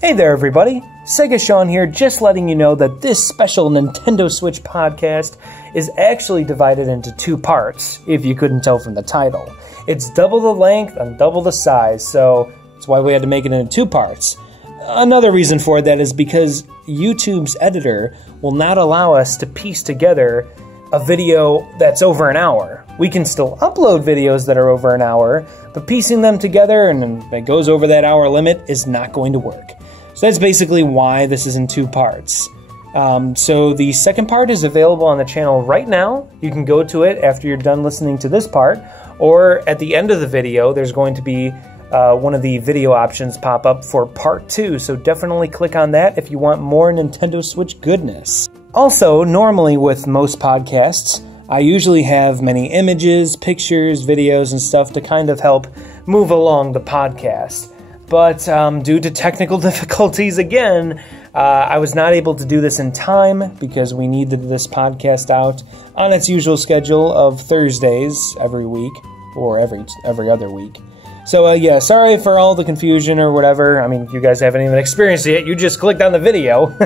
Hey there everybody, Sega Sean here, just letting you know that this special Nintendo Switch podcast is actually divided into two parts, if you couldn't tell from the title. It's double the length and double the size, so that's why we had to make it into two parts. Another reason for that is because YouTube's editor will not allow us to piece together a video that's over an hour. We can still upload videos that are over an hour, but piecing them together and it goes over that hour limit is not going to work. So that's basically why this is in two parts. So the second part is available on the channel right now. You can go to it after you're done listening to this part, or at the end of the video, there's going to be one of the video options pop up for part 2, so definitely click on that if you want more Nintendo Switch goodness. Also, normally with most podcasts, I usually have many images, pictures, videos, and stuff to kind of help move along the podcast. But due to technical difficulties again, I was not able to do this in time because we needed this podcast out on its usual schedule of Thursdays every week, or every other week. So yeah, sorry for all the confusion or whatever. I mean, you guys haven't even experienced it yet. You just clicked on the video.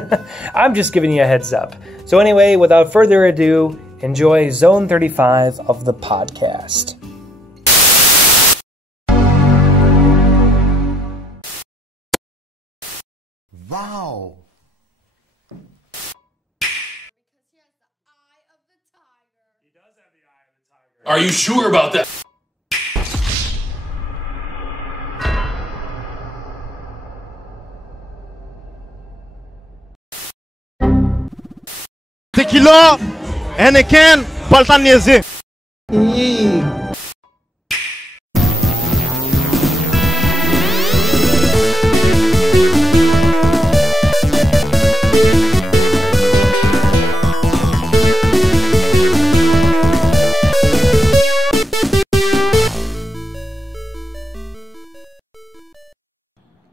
I'm just giving you a heads up. So anyway, without further ado, enjoy Zone 35 of the podcast. Wow. Are you sure about that? Tequila, Heineken, Baltanese.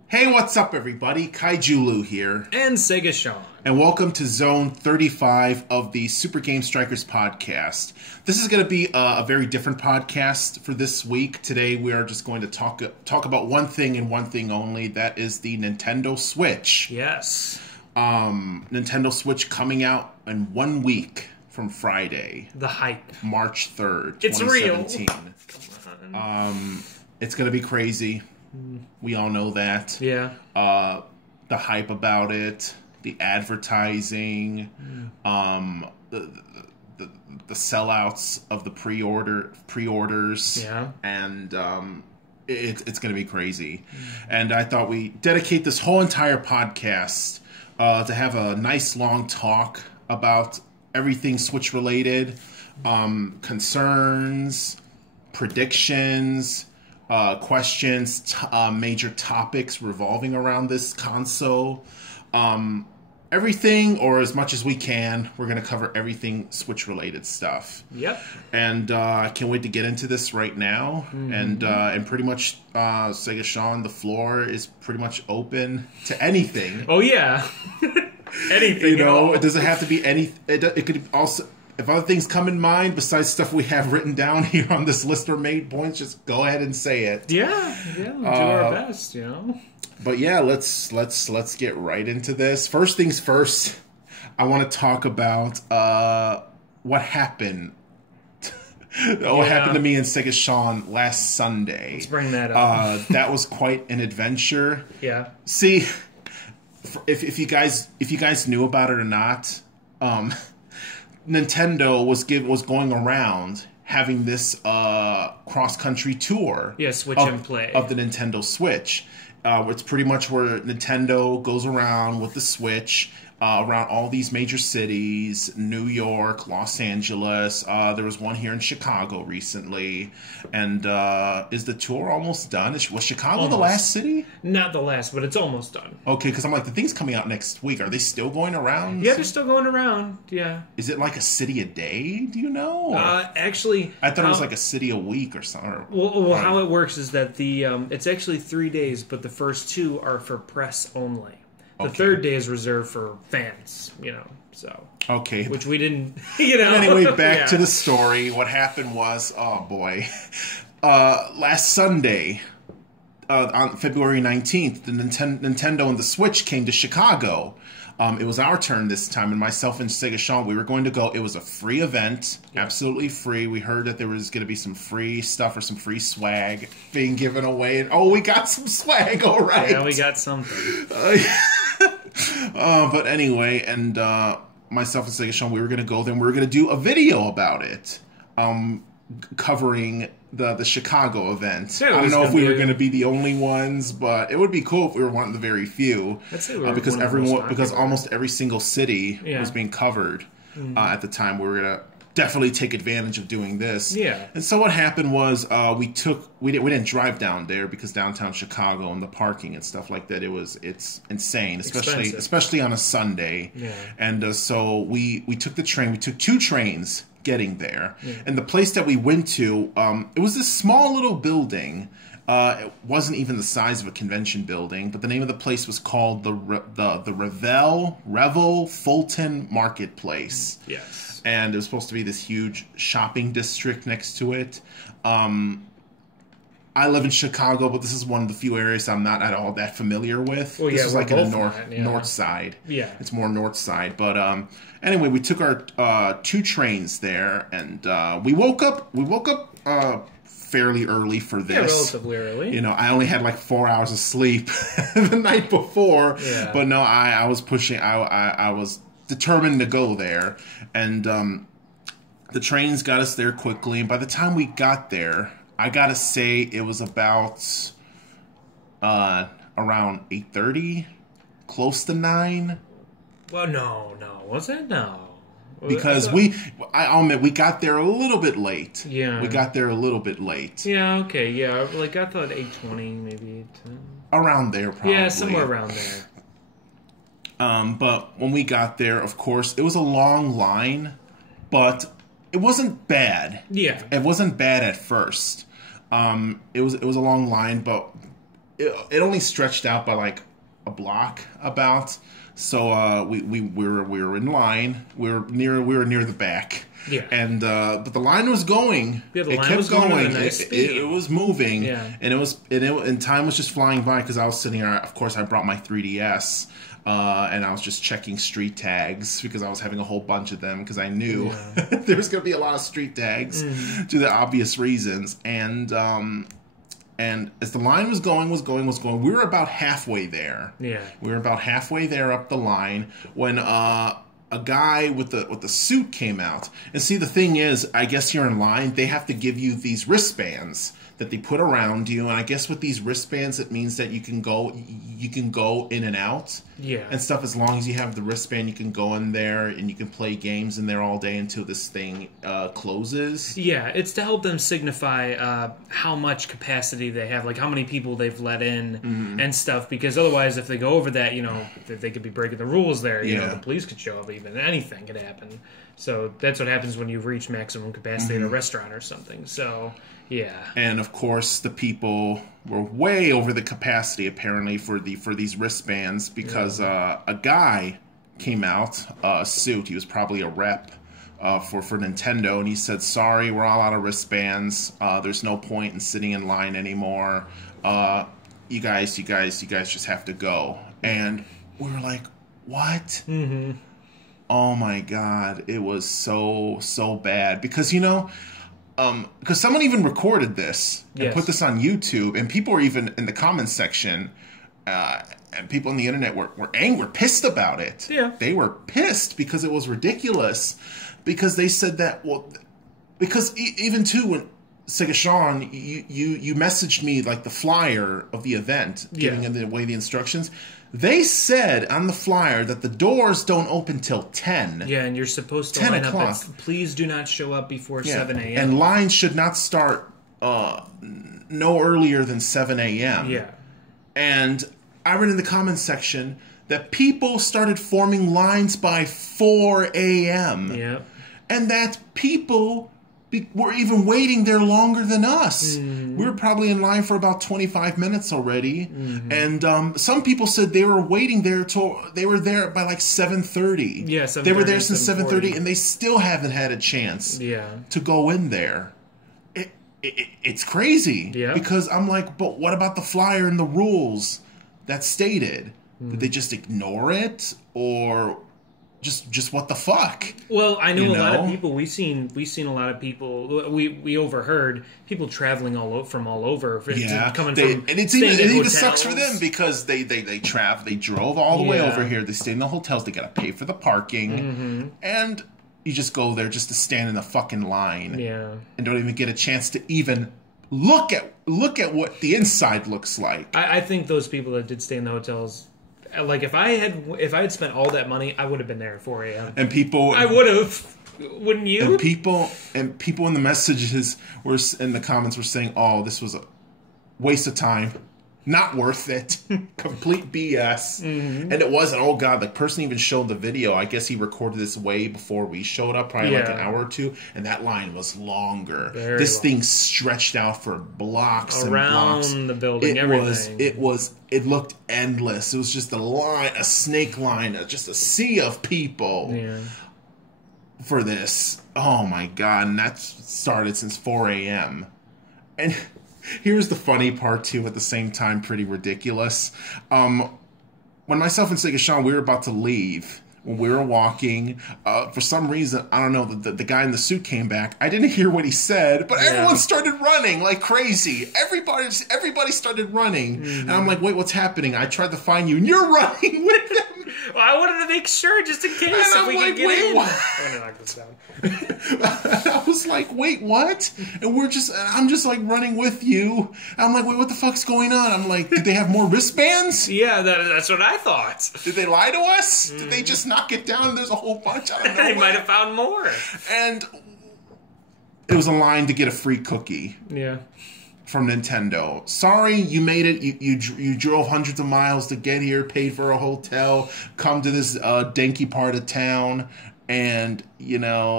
Hey, what's up everybody? Kaijulu here. And Sega Sean. And welcome to Zone 35 of the Super Game Strikers podcast. This is going to be a very different podcast for this week. Today we are just going to talk about one thing and one thing only. That is the Nintendo Switch. Yes. Nintendo Switch coming out in 1 week from Friday. The hype. March 3rd, It's 2017. It's going to be crazy. We all know that. Yeah. The hype about it, the advertising, the sellouts of the pre-orders. Yeah. And it's going to be crazy. And I thought we'd dedicate this whole entire podcast to have a nice long talk about everything Switch related, concerns, predictions, questions, major topics revolving around this console. Everything, or as much as we can, we're going to cover everything Switch-related stuff. Yep. And I can't wait to get into this right now. And pretty much, Sega Sean, the floor is pretty much open to anything. Oh, yeah. Anything. You know, it doesn't have to be any... It could also... If other things come in mind besides stuff we have written down here on this list or made points, just go ahead and say it. Yeah, we'll do our best, you know. But yeah, let's get right into this. First things first, I want to talk about what happened. What happened to me and Sega Sean last Sunday. Let's bring that up. That was quite an adventure. Yeah. See, if you guys knew about it or not, Nintendo was going around having this cross-country tour. Yeah, Switch and Play. Of the Nintendo Switch. It's pretty much where Nintendo goes around with the Switch around all these major cities, New York, Los Angeles. There was one here in Chicago recently. And is the tour almost done? Was Chicago the last city? Not the last, but it's almost done. Okay, because I'm like, the thing's coming out next week. Are they still going around? Yeah, they're still going around, yeah. Is it like a city a day? Do you know? Actually... I thought it was like a city a week or something. Well, how it works is that it's actually 3 days, but the first 2 are for press only. The third day is reserved for fans, you know, so. Okay. Which we didn't, you know. Anyway, back to the story. What happened was, oh boy. Last Sunday, on February 19th, the Nintendo and the Switch came to Chicago. It was our turn this time, and myself and Sega Sean, we were going to go. It was a free event, absolutely free. We heard that there was going to be some free stuff or some free swag being given away, and we got some swag, all right. Yeah, we got something. But anyway, and myself and Sega Sean, we were going to go there, and we were going to do a video about it, covering the Chicago event. Yeah, I don't know if we were going to be the only ones, but it would be cool if we were one of the very few. I'd say we were because almost every single city was being covered at the time. We were going to definitely take advantage of doing this. Yeah. And so what happened was we didn't drive down there because downtown Chicago and the parking and stuff like that, it's insane, especially on a Sunday. Yeah. And so we took the train. We took 2 trains getting there. Yeah. And the place that we went to, it was this small little building. It wasn't even the size of a convention building, but the name of the place was called the Revel Fulton Marketplace. Yes. And it was supposed to be this huge shopping district next to it. I live in Chicago, but this is one of the few areas I'm not at all that familiar with. Well, this is like in the north side. Yeah. It's more north side. But anyway, we took our 2 trains there, and we woke up fairly early for this. Yeah, relatively early. You know, I only had like 4 hours of sleep the night before. Yeah. But no, I was pushing. I was determined to go there, and the trains got us there quickly. And by the time we got there, I gotta say it was about around 8:30, close to 9. Well, no, was it? No. Because I'll admit, we got there a little bit late. Yeah. We got there a little bit late. Yeah, okay, yeah. Like, I thought 8:20, maybe 8:10. Around there, probably. Yeah, somewhere around there. But when we got there, of course, it was a long line, but it wasn't bad. Yeah. It wasn't bad at first. It was a long line, but it only stretched out by like a block about. So we were in line. We were near the back. Yeah. And but the line was going. Yeah, the it line kept was going. At a going. nice speed. It was moving. Yeah. And time was just flying by because I was sitting there. Of course, I brought my 3DS. And I was just checking street tags because I was having a whole bunch of them because I knew there was going to be a lot of street tags due to the obvious reasons. And as the line was going, we were about halfway there. Yeah. We were about halfway there up the line when a guy with the suit came out. And see, the thing is, I guess you're in line. They have to give you these wristbands that they put around you, and I guess with these wristbands, it means that you can go in and out, and stuff. As long as you have the wristband, you can go in there and you can play games in there all day until this thing closes. Yeah, it's to help them signify how much capacity they have, like how many people they've let in and stuff. Because otherwise, if they go over that, they could be breaking the rules there. You know, the police could show up. Even anything could happen. So that's what happens when you reach maximum capacity at a restaurant or something. So. Yeah, and of course the people were way over the capacity apparently for these wristbands because a guy came out, a suit. He was probably a rep for Nintendo, and he said, "Sorry, we're all out of wristbands. There's no point in sitting in line anymore. You guys just have to go." And we were like, "What?" Mm-hmm. Oh my God, it was so bad because because someone even recorded this and put this on YouTube, and people were even in the comments section, and people on the internet were angry, pissed about it. Yeah, they were pissed because it was ridiculous. Because they said that because even too when Sega Sean, you messaged me like the flyer of the event, giving away the instructions. They said on the flyer that the doors don't open till 10. Yeah, and you're supposed to line up. Please do not show up before 7 a.m. And lines should not start no earlier than 7 a.m. Yeah. And I read in the comments section that people started forming lines by 4 a.m. Yeah. And that people were even waiting there longer than us. Mm-hmm. We were probably in line for about 25 minutes already. Mm-hmm. And some people said they were waiting there they were there by like 7:30. Yeah, 7:30. They were there since 7:30 and they still haven't had a chance to go in there. it's crazy. Yeah. Because I'm like, but what about the flyer and the rules that stated? Did they just ignore it, or just what the fuck? Well, I know a lot of people. We've seen a lot of people. We overheard people traveling from all over. Coming from, and it even sucks for them because they drove all the way over here. They stayed in the hotels. They got to pay for the parking, and you just go there just to stand in a fucking line, and don't even get a chance to even look at what the inside looks like. I think those people that did stay in the hotels. Like if I had spent all that money, I would have been there at 4 a.m. And people, I would have. Wouldn't you? And people in the messages in the comments were saying, "Oh, this was a waste of time, not worth it, complete BS." And it wasn't. Oh god, the person even showed the video. I guess he recorded this way before we showed up, probably like an hour or two, and that line was longer. This thing stretched out for blocks around and blocks. The building. It looked endless. It was just a snake line, just a sea of people for this. Oh my god, and that started since 4 a.m. And here's the funny part too, at the same time pretty ridiculous. When myself and Sean, we were about to leave, when we were walking, for some reason, I don't know, the guy in the suit came back. I didn't hear what he said, but everyone started running like crazy. Everybody started running. And I'm like, wait, what's happening? I tried to find you, and you're running with them. Well, I wanted to make sure, just in case, if we could get in. I'm gonna knock this down. I was like, wait, what? And I'm just like running with you. I'm like, wait, what the fuck's going on? I'm like, did they have more wristbands? Yeah, that's what I thought. Did they lie to us? Did they just knock it down and there's a whole bunch? I don't know. They might have found more. And it was a line to get a free cookie. Yeah. From Nintendo. Sorry, you made it. You drove hundreds of miles to get here, paid for a hotel, come to this danky part of town, and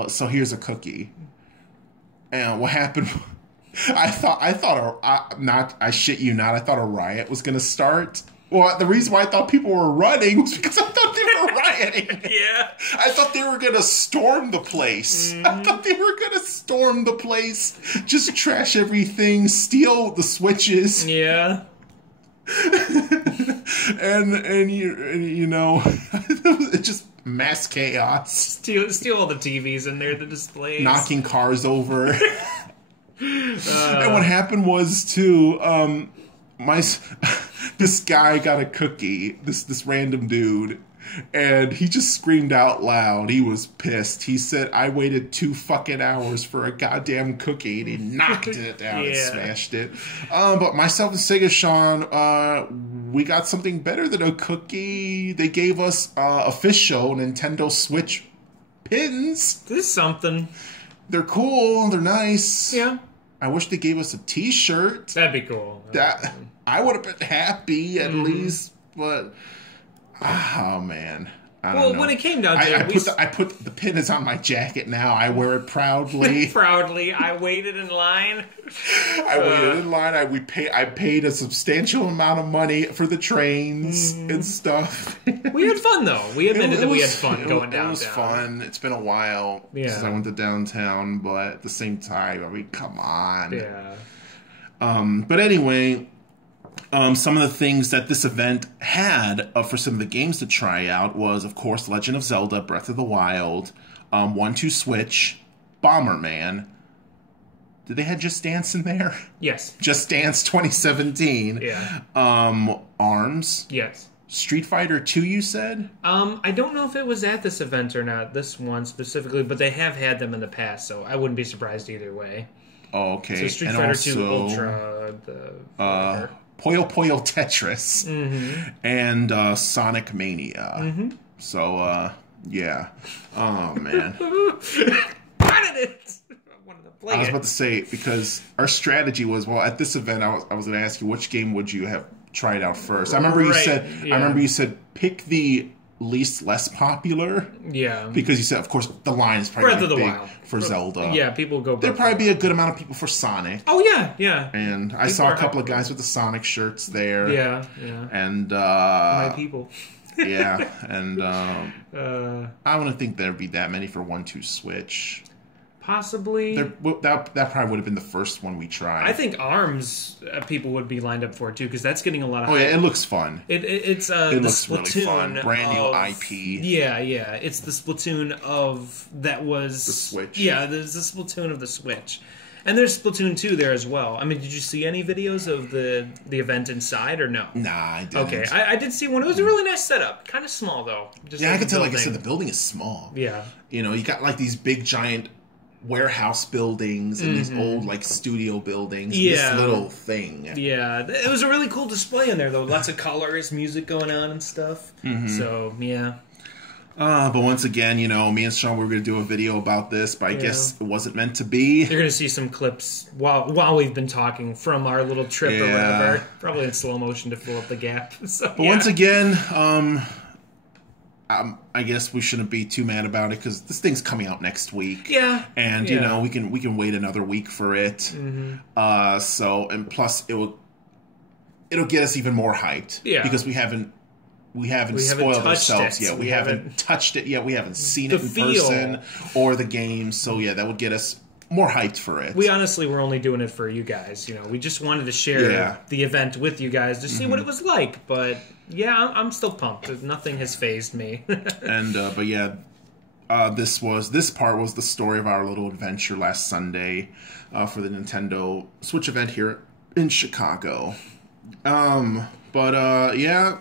so here's a cookie. And what happened? I shit you not. I thought a riot was gonna start. Well, the reason why I thought people were running was because I thought they were rioting. Yeah. I thought they were going to storm the place. I thought they were going to storm the place, just trash everything, steal the switches. Yeah. and you know, it's just mass chaos. Steal all the TVs in there, the displays. Knocking cars over. And what happened was, too, this guy got a cookie, this random dude, and he just screamed out loud. He was pissed. He said, I waited 2 fucking hours for a goddamn cookie, and he knocked it down and smashed it. But myself and Sega Sean, we got something better than a cookie. They gave us official Nintendo Switch pins. This is something. They're cool. They're nice. Yeah. I wish they gave us a T-shirt. That'd be cool. I would have been happy at least, but oh man, I don't know. When it came down to it, I put the pin is on my jacket now. I wear it proudly. Proudly, I waited in line. I waited in line. I paid a substantial amount of money for the trains and stuff. We had fun though. We admitted that we had fun going downtown. It was fun. It's been a while since I went to downtown, but at the same time, I mean, come on. Yeah. But anyway. Some of the things that this event had for some of the games to try out was, of course, Legend of Zelda, Breath of the Wild, 1-2 Switch, Bomberman. Did they have Just Dance in there? Yes. Just Dance 2017. Yeah. ARMS. Yes. Street Fighter 2, you said? I don't know if it was at this event or not, this one specifically, but they have had them in the past, so I wouldn't be surprised either way. Oh, okay. So Street Fighter 2 Ultra, Puyo Puyo Tetris, and Sonic Mania. So, yeah. Oh, man. Wanted it! I was about to say, because our strategy was, well, at this event, I was going to ask you, which game would you have tried out first? I remember you said pick the less popular. Yeah. Because you said, of course, the line is probably Breath of the big Wild. for Zelda. Yeah, people go. There'd probably be a good amount of people for Sonic. Oh yeah, yeah. And I saw a couple of guys with the Sonic shirts there. Yeah, yeah. And my people. Yeah, and I wouldn't think there'd be that many for 1-2 Switch. possibly. That probably would have been the first one we tried. I think ARMS people would be lined up for it too, because that's getting a lot of. Oh yeah, it looks fun. It looks really fun. Brand new IP. Yeah, it's the Splatoon of that was the Switch. Yeah, there's the Splatoon of the Switch. And there's Splatoon 2 there as well. I mean, did you see any videos of the event inside or no? Nah, I didn't. Okay, I did see one. It was a really nice setup. Kind of small, though. Just I could tell, like I said, the building is small. Yeah. You know, you got, like, these big, giant warehouse buildings and these old, like, studio buildings. Yeah. This little thing. Yeah. It was a really cool display in there, though. Lots of colors, music going on and stuff. So, yeah. But once again, you know, me and Sean were going to do a video about this, but I guess it wasn't meant to be. You're going to see some clips while we've been talking from our little trip or whatever. Probably in slow motion to fill up the gap. So, but once again, I guess we shouldn't be too mad about it because this thing's coming out next week. Yeah. And, you know, we can wait another week for it. So, and plus it'll get us even more hyped. Yeah. Because we haven't spoiled ourselves yet. We haven't touched it yet. We haven't seen it in person or the game. So yeah, that would get us more hyped for it. We honestly were only doing it for you guys. You know, we just wanted to share the event with you guys to see what it was like. But yeah, I'm still pumped. Nothing has fazed me. And but yeah, this part was the story of our little adventure last Sunday for the Nintendo Switch event here in Chicago. But yeah.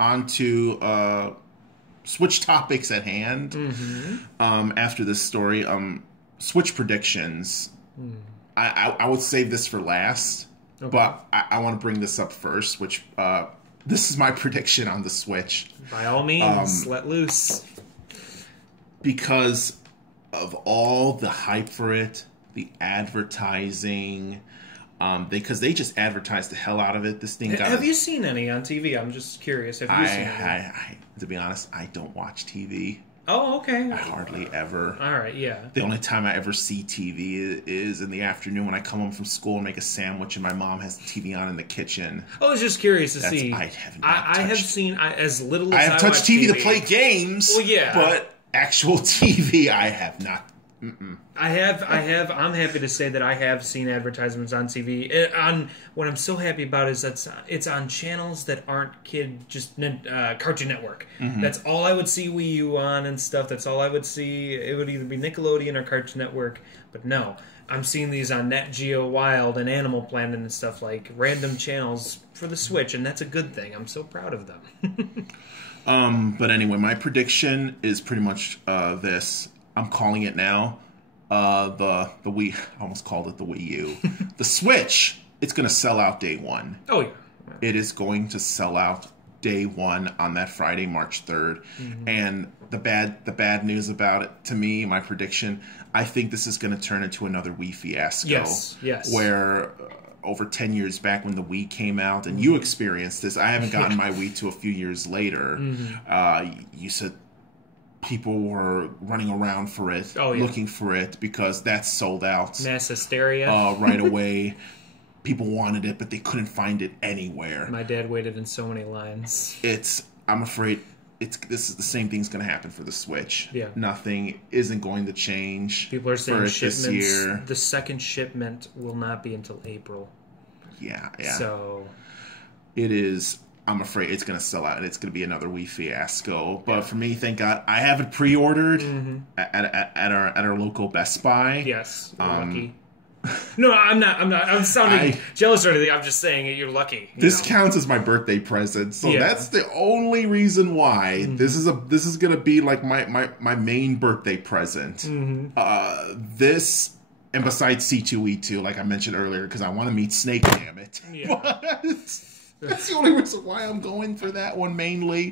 On to Switch topics at hand. After this story, Switch predictions. I would save this for last, but I want to bring this up first, which this is my prediction on the Switch. By all means, let loose. Because of all the hype for it, the advertising... because they just advertised the hell out of it. This thing got... Have you seen any on TV? I'm just curious. Have you seen any? To be honest, I don't watch TV. Oh, okay. I hardly ever. All right, yeah. The only time I ever see TV is in the afternoon when I come home from school and make a sandwich and my mom has the TV on in the kitchen. I was just curious to see. I have seen as little as I have touched TV to play games. Well, yeah. But actual TV, I have not. I'm happy to say that I have seen advertisements on TV. What I'm so happy about is that it's on channels that aren't Cartoon Network. That's all I would see Wii U on and stuff. That's all I would see. It would either be Nickelodeon or Cartoon Network. But no, I'm seeing these on Nat Geo Wild and Animal Planet and stuff, like random channels for the Switch, and that's a good thing. I'm so proud of them. But anyway, my prediction is pretty much this. I'm calling it now. The Wii, I almost called it the Wii U. The Switch, it's going to sell out day one. Oh, yeah. It is going to sell out day one on that Friday, March 3rd. And the bad news about it, to me, my prediction, I think this is going to turn into another Wii fiasco. Yes. Where over 10 years back when the Wii came out, and you experienced this, I haven't gotten my Wii to a few years later. You said people were running around for it, looking for it, because that's sold out. Mass hysteria. Right away. People wanted it, but they couldn't find it anywhere. My dad waited in so many lines. I'm afraid this is the same thing's going to happen for the Switch. Yeah. Nothing isn't going to change. People are saying shipments. This year. The second shipment will not be until April. Yeah. So it is. I'm afraid it's going to sell out, and it's going to be another Wii fiasco. But for me, thank God, I have it pre-ordered at our local Best Buy. Yes, lucky. No, I'm not. I'm sounding jealous or anything. I'm just saying you're lucky. This counts as my birthday present, so that's the only reason why this is going to be like my main birthday present. This. And besides C2E2, like I mentioned earlier, because I want to meet Snake, damn it. Yeah. That's the only reason why I'm going for that one mainly.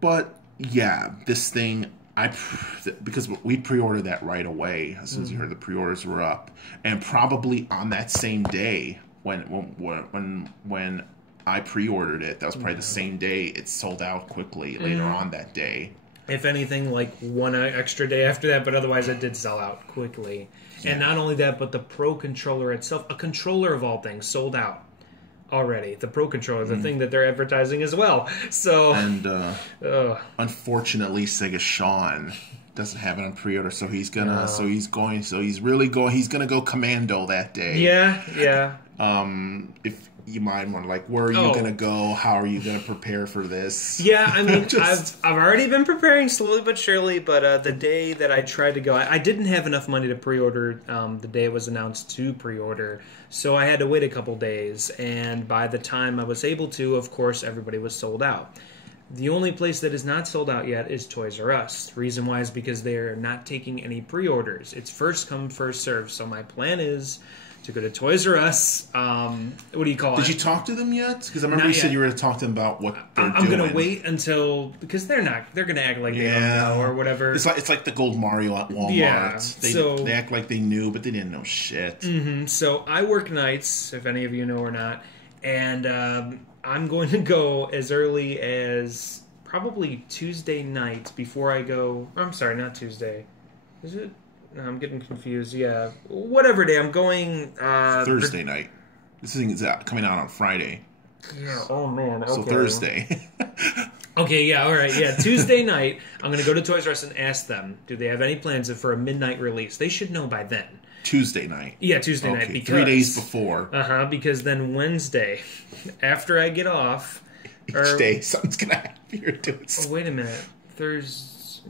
But yeah, this thing, because we pre-ordered that right away as soon as you heard the pre-orders were up, and probably on that same day when I pre-ordered it, that was probably the same day it sold out quickly later on that day. If anything, like one extra day after that, but otherwise it did sell out quickly. Yeah. And not only that, but the Pro controller itself, a controller of all things, sold out already. The Pro Controller, the thing that they're advertising as well. So, and unfortunately, Sega Sean doesn't have it on pre-order, so he's gonna, he's gonna go commando that day. Yeah. If you mind, more like, where are you gonna go? How are you gonna prepare for this? Yeah, I mean, I've already been preparing slowly but surely. But the day that I tried to go, I didn't have enough money to pre-order the day it was announced to pre-order, so I had to wait a couple days. And by the time I was able to, of course, everybody was sold out. The only place that is not sold out yet is Toys R Us. The reason why is because they're not taking any pre-orders. It's first come, first served. So my plan is to go to Toys R Us. What do you call it? Did you talk to them yet? Because I remember you said you were going to talk to them about what they're doing. I'm going to wait until, because they're going to act like they don't know or whatever. It's like the gold Mario at Walmart. Yeah, they act like they knew, but they didn't know shit. Mm-hmm. So I work nights, if any of you know or not, and I'm going to go as early as probably Tuesday night before I go. I'm sorry, not Tuesday. Is it? No, I'm getting confused. Yeah, whatever day I'm going. Thursday night. This thing is coming out on Friday. Yeah. Oh man. Okay. So Thursday. Okay. Yeah. All right. Yeah. Tuesday night, I'm going to go to Toys R Us and ask them, do they have any plans for a midnight release? They should know by then. Tuesday night. Yeah, Tuesday night. Because 3 days before. Because then Wednesday, after I get off, each day something's gonna happen. You're doing. Oh, wait a minute.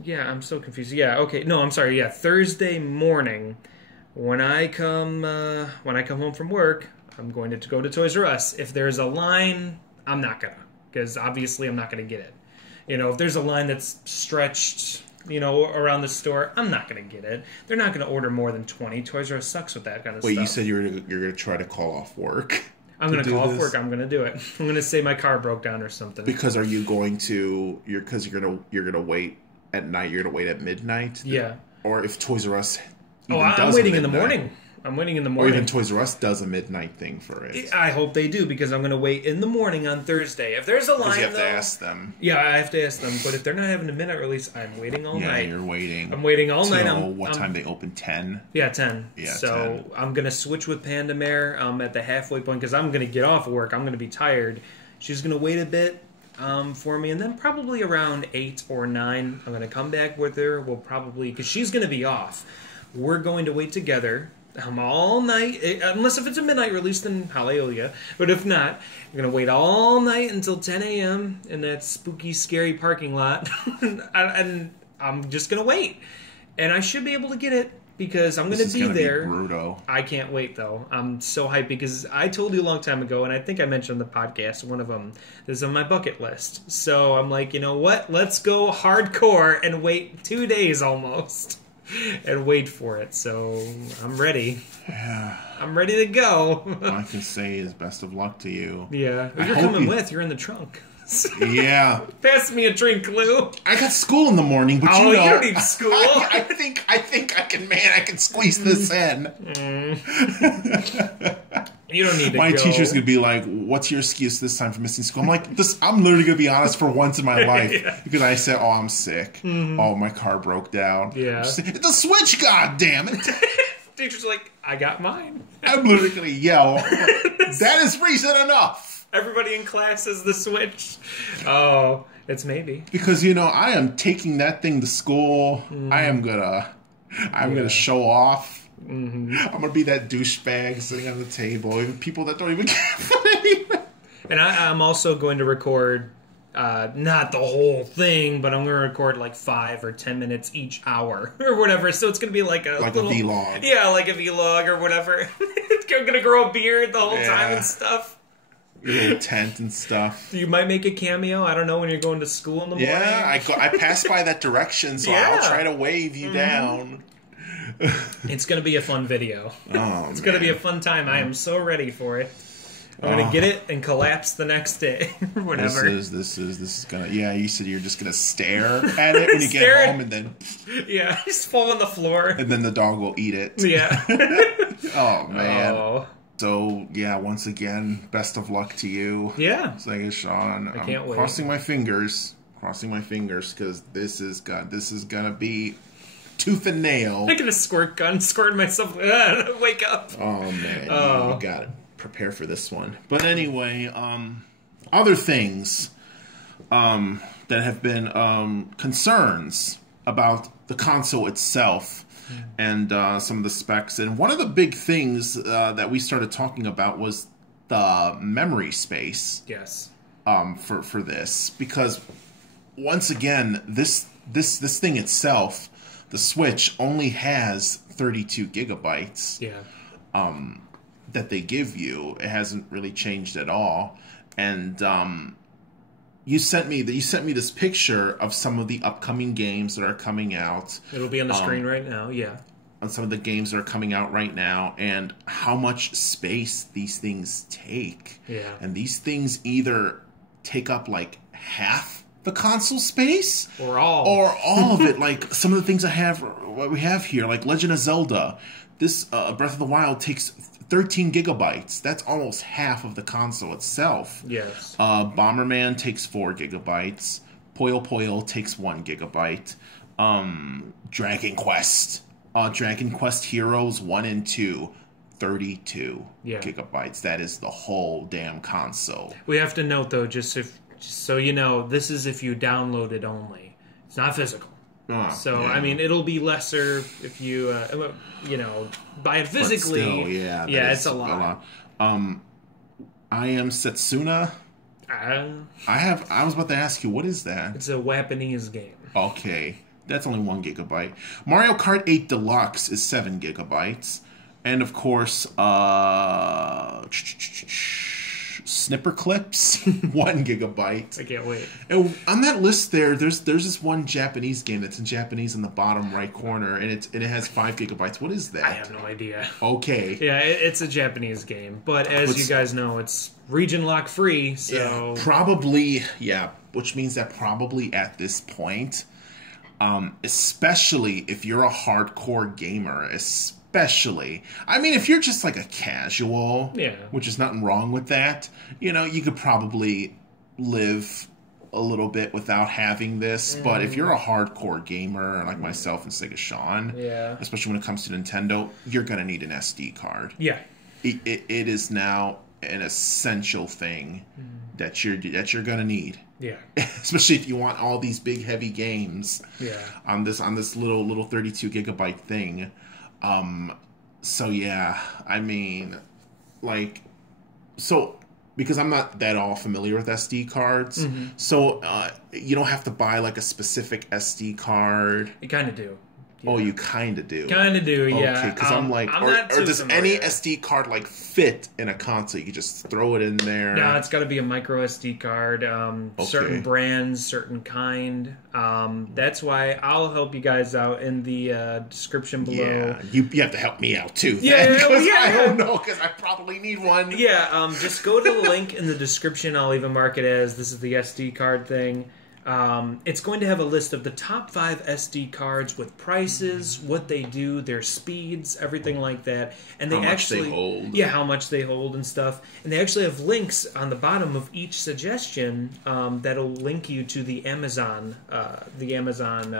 Yeah, I'm so confused. Yeah. Okay. No, I'm sorry. Yeah, Thursday morning, when I come home from work, I'm going to go to Toys R Us. If there's a line, I'm not gonna, because obviously I'm not gonna get it. You know, if there's a line that's stretched, you know, around the store, I'm not going to get it. They're not going to order more than 20. Toys R Us sucks with that kind of stuff. Wait, you said you're going to try to call off work? I'm going to call off work. I'm going to do it. I'm going to say my car broke down or something. Because are you going to? You're going to wait at night. You're going to wait at midnight. Yeah. Or if Toys R Us. I'm waiting in the morning. I'm waiting in the morning. Or even Toys R Us does a midnight thing for it. I hope they do, because I'm going to wait in the morning on Thursday. If there's a line, you have to ask them. Yeah, I have to ask them. But if they're not having a midnight release, I'm waiting all night. Yeah, you're waiting. I'm waiting all night. What time they open? 10? Yeah, 10. Yeah, so 10. I'm going to switch with Panda Mare at the halfway point, because I'm going to get off work. I'm going to be tired. She's going to wait a bit for me, and then probably around 8 or 9, I'm going to come back with her. We'll probably, because she's going to be off. We're going to wait together. All night, unless if it's a midnight release, then hallelujah. But if not, we're going to wait all night until 10 a.m. in that spooky, scary parking lot. And I'm just going to wait. And I should be able to get it, because I'm going to be there. Be brutal. I can't wait, though. I'm so hyped, because I told you a long time ago, and I think I mentioned on the podcast, one of them is on my bucket list. So I'm like, you know what? Let's go hardcore and wait 2 days almost. And wait for it. So I'm ready. Yeah. I'm ready to go. All I can say is best of luck to you. Yeah. You're coming with. You're in the trunk. Yeah. Pass me a drink, Lou. I got school in the morning, but you don't need school. I think I can squeeze this in. You don't need to My go. teacher's going to be like, what's your excuse this time for missing school? I'm like, I'm literally going to be honest for once in my life. Yeah. Because I said, oh, I'm sick. Mm-hmm. Oh, my car broke down. Yeah. The Switch, goddammit. Teacher's like, I got mine. I'm literally going to yell. That is reason enough. Everybody in class is the Switch. Oh, it's maybe. Because, I am taking that thing to school. I am going to show off. Mm-hmm. I'm gonna be that douchebag sitting on the table, even people that don't even care. And I'm also going to record, not the whole thing, but I'm going to record like 5 or 10 minutes each hour or whatever. So it's going to be like a little, vlog. Yeah, like a vlog or whatever. I'm going to grow a beard the whole time and stuff. Your little tent and stuff. You might make a cameo. I don't know, when you're going to school in the morning. Yeah, I pass by that direction, so I'll try to wave you down. It's going to be a fun video. It's going to be a fun time. I am so ready for it. I'm going to get it and collapse the next day. Or whatever. This is going to... Yeah, you said you're just going to stare at it when you get home and then... Yeah, just fall on the floor. And then the dog will eat it. Yeah. Oh, man. Oh. So, yeah, once again, best of luck to you. Yeah. Sega Sean. I can't wait. Crossing my fingers, because this is going to be... tooth and nail. I'm going to squirt gun, squirt myself. Wake up. Oh, man. Oh. You got it. prepare for this one. But anyway, other things that have been concerns about the console itself and some of the specs. And one of the big things that we started talking about was the memory space. Yes. For this, because once again, this thing itself, the Switch, only has 32 gigabytes. Yeah. That they give you. It hasn't really changed at all. And you sent me this picture of some of the upcoming games that are coming out. It'll be on the screen right now. Yeah. On some of the games that are coming out right now, and how much space these things take. Yeah. And these things either take up like half the console space or all of it. Like some of the things what we have here, like Legend of Zelda, this Breath of the Wild takes 13 gigabytes. That's almost half of the console itself. Yes. Bomberman takes 4 gigabytes. Puyo Puyo takes 1 gigabyte. Dragon Quest Heroes 1 and 2, 32 gigabytes. That is the whole damn console. We have to note, though, just so you know, this is if you download it only. It's not physical. So, yeah. I mean, it'll be lesser if you, buy it physically. But still, it's a lot. I am Setsuna. I was about to ask you, what is that? It's a Japanese game. Okay. That's only 1 gigabyte. Mario Kart 8 Deluxe is 7 gigabytes. And, of course, Snipper Clips, 1 gigabyte. I can't wait. And on that list there's this one Japanese game that's in Japanese in the bottom right corner, and it has 5 gigabytes. What is that? I have no idea. Okay. Yeah, it's a Japanese game. But as you guys know, it's region lock free, so... Yeah, probably, which means that probably at this point... especially if you're a hardcore gamer, I mean, if you're just like a casual, which is nothing wrong with that, you could probably live a little bit without having this. But if you're a hardcore gamer like myself and Sega Sean, especially when it comes to Nintendo, you're gonna need an SD card. Yeah, it is now an essential thing that you're gonna need. Yeah, especially if you want all these big heavy games. Yeah, on this little 32 gigabyte thing. So yeah, I mean, because I'm not that all familiar with SD cards, so you don't have to buy like a specific SD card. You kind of do. Yeah. Oh, you kind of do. Kind of do, yeah. Okay, because I'm like, or does any SD card like fit in a console? You can just throw it in there. No, it's got to be a micro SD card. Certain brands, certain kind. That's why I'll help you guys out in the description below. Yeah, you have to help me out too. Yeah. I don't know, because I probably need one. Yeah, just go to the link in the description. I'll even mark it as this is the SD card thing. It's going to have a list of the top 5 SD cards with prices, what they do, their speeds, everything like that. And they actually hold. Yeah, how much they hold and stuff. And they actually have links on the bottom of each suggestion that'll link you to the Amazon the Amazon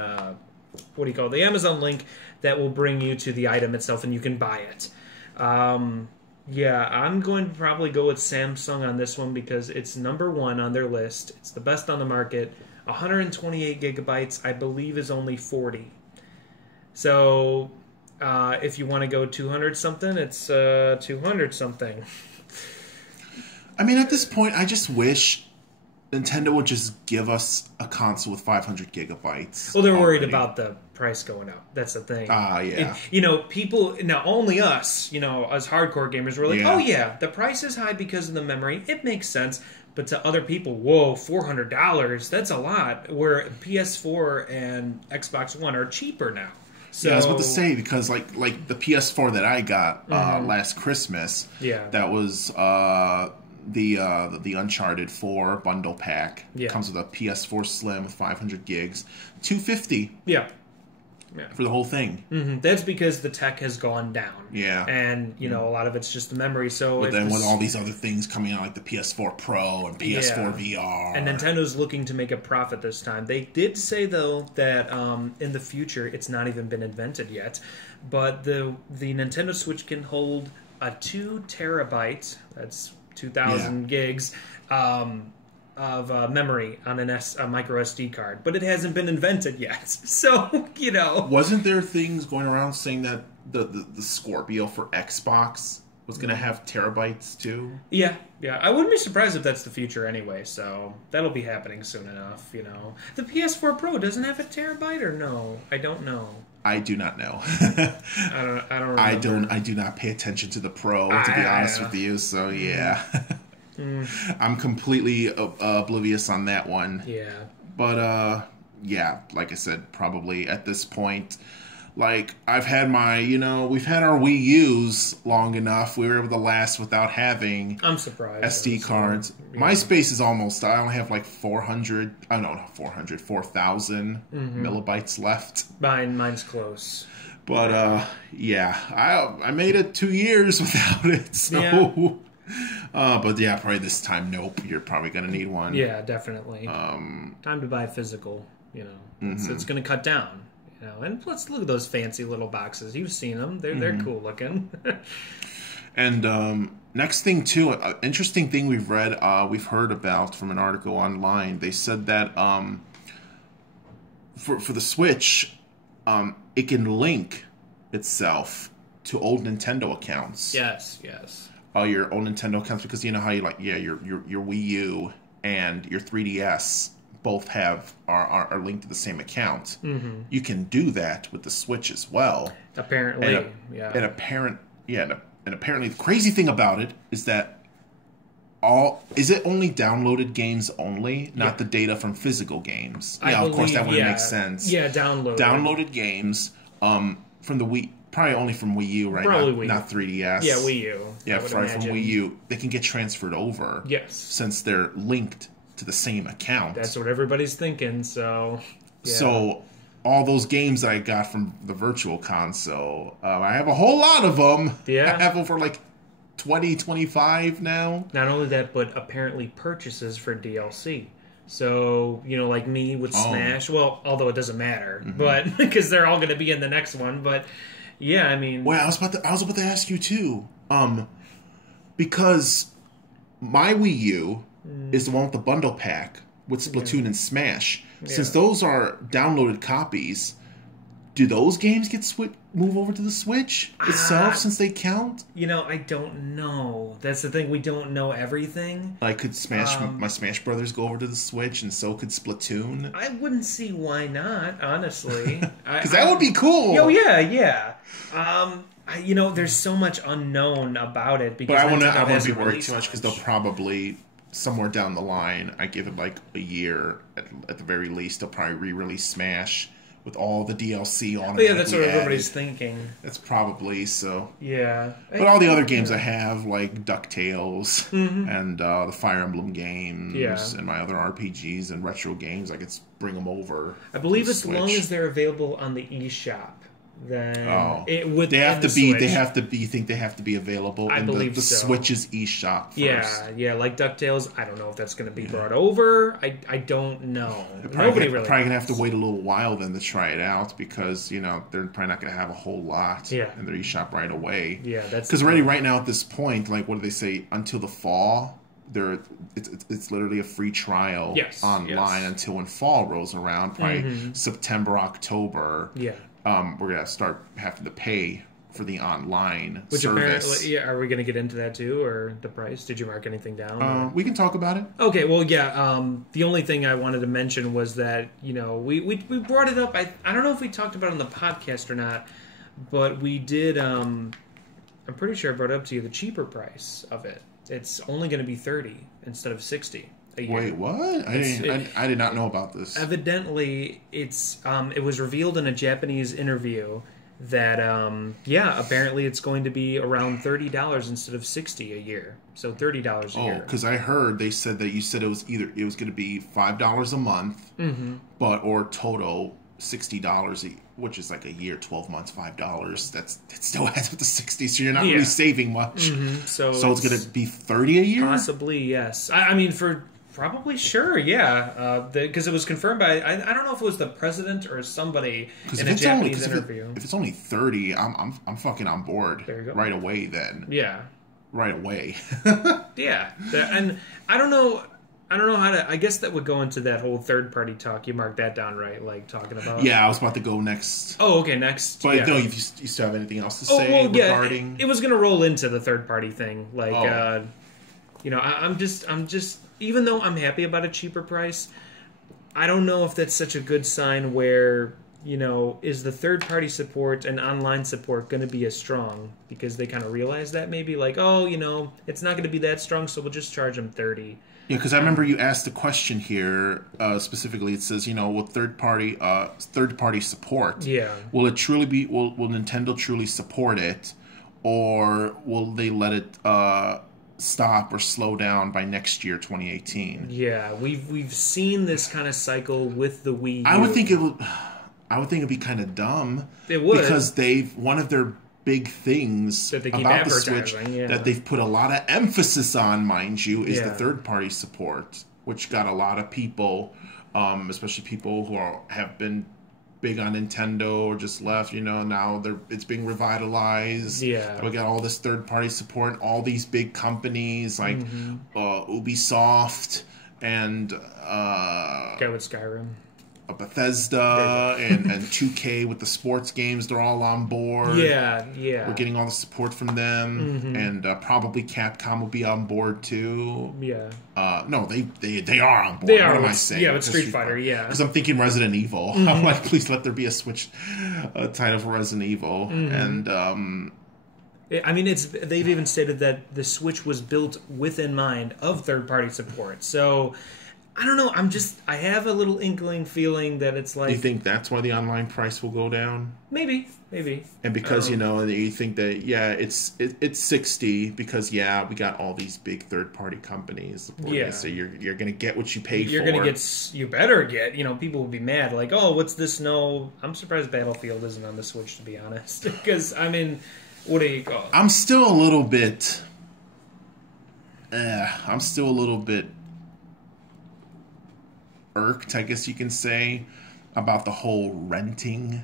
link that will bring you to the item itself, and you can buy it. Yeah, I'm going to probably go with Samsung on this one because it's number 1 on their list. It's the best on the market. 128 gigabytes, I believe, is only 40. So, if you want to go 200 something, it's 200 something. I mean, at this point, I just wish Nintendo would just give us a console with 500 gigabytes. Well, they're worried about the price going up. That's the thing. Yeah. People, now only us, as hardcore gamers, we're like, oh yeah, the price is high because of the memory. It makes sense. But to other people, whoa, $400, that's a lot. Where PS4 and Xbox One are cheaper now. So, yeah, I was about to say, because like the PS4 that I got last Christmas, that was the Uncharted 4 bundle pack. Yeah. Comes with a PS4 Slim with 500 gigs, $250. Yeah. For the whole thing. That's because the tech has gone down. Yeah. And, a lot of it's just the memory. So but then with all these other things coming out, like the PS4 Pro and PS4 VR. And Nintendo's looking to make a profit this time. They did say, though, that in the future, it's not even been invented yet, but the Nintendo Switch can hold a 2 terabyte, that's 2,000 gigs, of memory on a micro SD card, but it hasn't been invented yet. So, you know. Wasn't there things going around saying that the Scorpio for Xbox was going to have terabytes too? Yeah. I wouldn't be surprised if that's the future anyway, so that'll be happening soon enough, you know. The PS4 Pro doesn't have a terabyte, or no? I don't know. I do not know. I don't remember. I do not pay attention to the Pro, to be honest with you, so yeah. I'm completely oblivious on that one. Yeah. But, yeah, like I said, probably at this point, like, I've had we've had our Wii U's long enough. We were able to last without having I'm surprised. SD cards. Yeah. My space is almost, I only have like 4,000 millibytes left. Mine's close. But, yeah, I made it 2 years without it, so... Yeah. But yeah, probably this time, nope. You're probably gonna need one. Yeah, definitely. Time to buy physical. You know, it's gonna cut down. You know, and let's look at those fancy little boxes. You've seen them. They're cool looking. And next thing too, an interesting thing we've heard about from an article online. They said that for the Switch, it can link itself to old Nintendo accounts. Yes. Your own Nintendo accounts, because you know how your Wii U and your 3DS both are linked to the same account. Mm-hmm. You can do that with the Switch as well. Apparently, And apparently the crazy thing about it is that is it only downloaded games only, not the data from physical games? Yeah, of course that wouldn't make sense. Yeah, downloaded games from the Wii. Probably only from Wii U, right? Not 3DS. Yeah, Wii U. Yeah, from Wii U. They can get transferred over. Yes. Since they're linked to the same account. That's what everybody's thinking, so... Yeah. So, all those games that I got from the Virtual Console, I have a whole lot of them. Yeah. I have over like 20, 25 now. Not only that, but apparently purchases for DLC. So, you know, like me with Smash, well, although it doesn't matter, but because they're all going to be in the next one, but... Yeah, I mean... Well, I was about to ask you, too. Because my Wii U is the one with the bundle pack with Splatoon and Smash. Yeah. Since those are downloaded copies, do those games move over to the Switch itself since they count? You know, I don't know. That's the thing. We don't know everything. Like, could my Smash Brothers go over to the Switch, and so could Splatoon? I wouldn't see why not, honestly. Because that would be cool. Oh, yeah. You know, there's so much unknown about it. Because but I wouldn't be worried too much, because they'll probably, somewhere down the line, I give it like a year, at the very least, they'll probably re-release Smash with all the DLC on it. Yeah, that's what everybody's thinking. That's probably so. Yeah. But all the other games I have, like DuckTales and the Fire Emblem games and my other RPGs and retro games, I could bring them over. I believe as long as they're available on the eShop, then it would. They have to be. They have to be. You think they have to be available? I believe the so. Switch's eShop first. Yeah. Like DuckTales. I don't know if that's going to be brought over. I don't know. Nobody really. Probably gonna have to wait a little while then to try it out, because you know they're probably not going to have a whole lot in their eShop right away. Yeah, that's because already right now at this point, like what do they say? Until the fall. It's literally a free trial online until when fall rolls around, probably September, October. Yeah. We're gonna start having to pay for the online Which service. Apparently, are we gonna get into that too, or the price? Did you mark anything down? We can talk about it. Okay, well, yeah. The only thing I wanted to mention was that we brought it up. I don't know if we talked about it on the podcast or not, but we did. I'm pretty sure I brought it up to you the cheaper price of it. It's only going to be $30 instead of $60 a year. Wait, what? I did not know about this. Evidently, it was revealed in a Japanese interview that apparently it's going to be around $30 instead of $60 a year. So $30 a year. Oh, because I heard they said that you said it was going to be $5 a month, or total $60 which is like a year, 12 months, $5. That still adds up to $60. So you're not really saving much. So it's going to be $30 a year. Possibly, yes. I mean, for Probably, sure, yeah. Because it was confirmed by, I don't know if it was the president or somebody in a Japanese interview. If it's only 30, I'm fucking on board. There you go. Right away, then. Yeah. Right away. Yeah. And I don't know how to, I guess that would go into that whole third-party talk. You marked that down, right? Like, talking about... Yeah, I was about to go next. Oh, okay, next. But yeah. no, you still have anything else to say regarding... It was going to roll into the third-party thing. Like, I'm just... Even though I'm happy about a cheaper price, I don't know if that's such a good sign where, is the third-party support and online support going to be as strong? Because they kind of realize that maybe, like, it's not going to be that strong, so we'll just charge them $30. Yeah, because I remember you asked the question here, specifically, it says, will third-party support, will it truly be, will Nintendo truly support it, or will they let it... stop or slow down by next year, 2018. Yeah, we've seen this kind of cycle with the Wii U. I would think it'd be kind of dumb. It would, because one of their big things that they keep about the Switch that they've put a lot of emphasis on, mind you, is the third-party support, which got a lot of people, especially people who have been big on Nintendo or just left, now it's being revitalized. Yeah. We got all this third-party support, all these big companies like Ubisoft and go with Skyrim. Bethesda and 2K with the sports games, they're all on board. Yeah. We're getting all the support from them, and probably Capcom will be on board too. Yeah. No, they are on board. They are. What am I saying? Yeah, with Street Fighter, yeah. Because I'm thinking Resident Evil. I'm like, please let there be a Switch title for Resident Evil. And I mean, they've even stated that the Switch was built with in mind of third-party support. So I don't know. I have a little inkling feeling that it's like... Do you think that's why the online price will go down? Maybe. And because, you think that, it's 60 because, we got all these big third-party companies. So you're going to get what you paid for. You're going to get... You better get... people will be mad. Like, oh, what's this? No... I'm surprised Battlefield isn't on the Switch, to be honest. Because, I mean, what do you call it? I'm still a little bit... irked, I guess you can say, about the whole renting.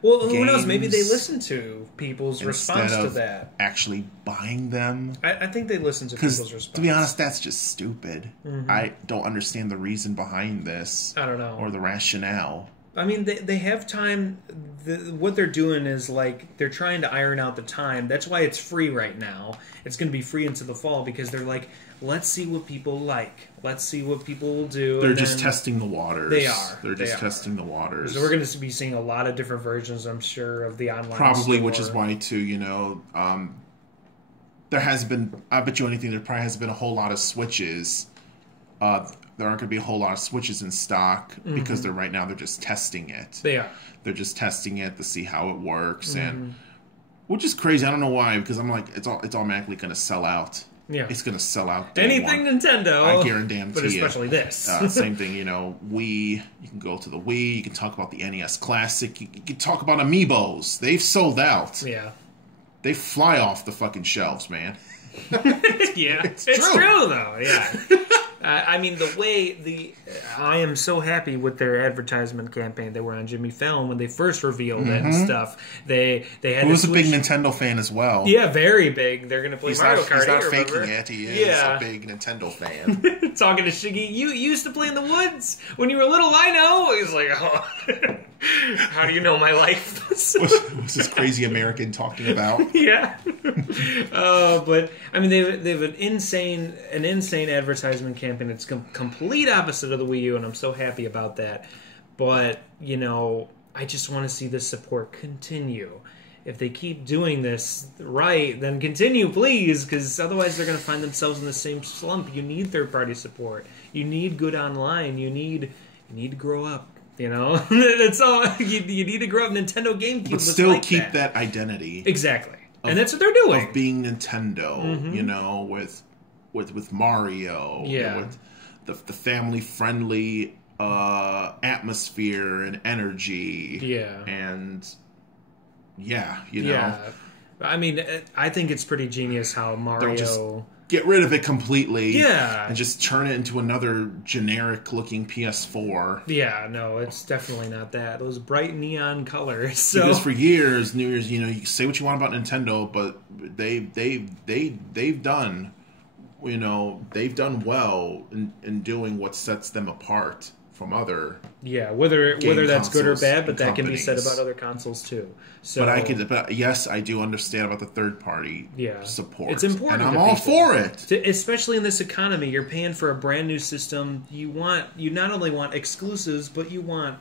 Well, who knows? Maybe they listen to people's response to that. Actually buying them. I think they listen to people's response. To be honest, that's just stupid. I don't understand the reason behind this. I don't know. Or the rationale. I mean, they have time. What they're doing is, like, they're trying to iron out the time. That's why it's free right now. It's going to be free into the fall because they're like, let's see what people like. Let's see what people will do. They're just testing the waters. They are. They're just testing the waters. So we're going to be seeing a lot of different versions, I'm sure, of the online Probably, store. Which is why, too, there has been, I bet you anything, there probably has been a whole lot of Switches. There aren't going to be a whole lot of Switches in stock because right now they're just testing it. They are. They're just testing it to see how it works, and which is crazy. I don't know why, because I'm like, it's automatically going to sell out. Yeah, it's going to sell out. Anything Nintendo, I guarantee you. But especially this. Same thing, Wii. You can go to the Wii. You can talk about the NES Classic. You can talk about Amiibos. They've sold out. Yeah, they fly off the fucking shelves, man. Yeah, it's true though. Yeah. I mean, I am so happy with their advertisement campaign. They were on Jimmy Fallon when they first revealed it and stuff. They had. He was a big Nintendo fan as well. Yeah, very big. They're going to play Mario Kart. He's not faking it. He is a big Nintendo fan. Talking to Shiggy, you used to play in the woods when you were little. I know. He's like, oh, how do you know my life? What's this crazy American talking about? Yeah. But I mean, they have an insane advertisement campaign. It's complete opposite of the Wii U, and I'm so happy about that. But, I just want to see this support continue. If they keep doing this right, then continue, please, because otherwise they're going to find themselves in the same slump. You need third-party support. You need good online. You need to grow up. That's all. You need to grow up. Nintendo GameCube, but still keep that identity. Exactly, and that's what they're doing. Of being Nintendo, with Mario, with the family-friendly atmosphere and energy, and I mean, I think it's pretty genius how Mario get rid of it completely. Yeah. And just turn it into another generic-looking PS4. Yeah, no, it's definitely not that. Those bright neon colors. So. Because for years, New Year's, you know, you can say what you want about Nintendo, but they've done, you know, they've done well in doing what sets them apart from other. Yeah, whether that's good or bad, but that can be said companies. about other consoles too. So, But yes, I do understand about the third party support. It's important, and I'm to all people. for it. Especially in this economy. You're paying for a brand new system. You not only want exclusives, but you want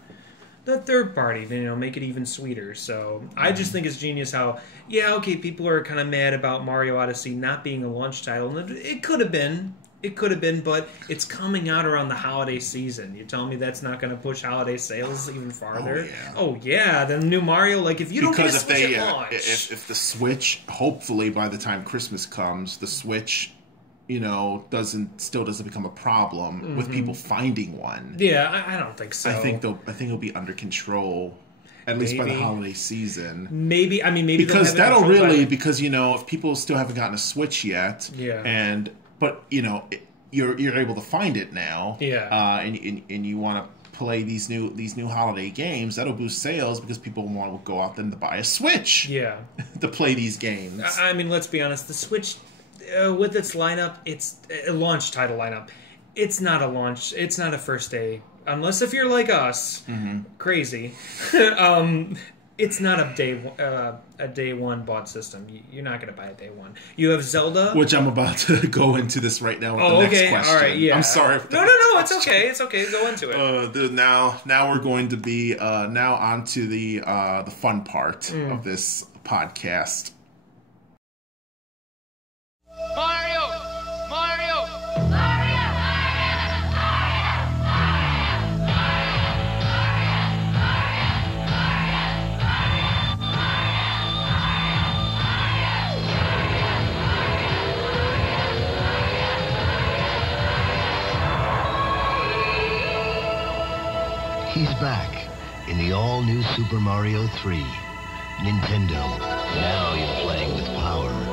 the third party. You know, make it even sweeter. So I just think it's genius how people are kind of mad about Mario Odyssey not being a launch title, and it could have been. It could have been, but it's coming out around the holiday season. You tell me that's not going to push holiday sales even farther? Oh, yeah. The new Mario, like, if you don't get a Switch at launch... If the Switch, hopefully by the time Christmas comes, the Switch, you know, still doesn't become a problem with people finding one. Yeah, I don't think so. I think it'll be under control... At least by the holiday season. Maybe because that'll really... Because, you know, if people still haven't gotten a Switch yet... Yeah. But you know, you're able to find it now, and you want to play these new holiday games. That'll boost sales because people want to go out then to buy a Switch, to play these games. I mean, let's be honest. The Switch, with its lineup, it's a launch title lineup. It's not a launch. It's not a first day, unless if you're like us, crazy. It's not a day one bought system. You're not going to buy a day one. You have Zelda, which I'm about to go into this right now with the next question. All right, yeah. I'm sorry. No, it's okay. It's okay. Go into it. Now we're going to be now onto the fun part of this podcast. He's back in the all-new Super Mario 3. Nintendo, now you're playing with power.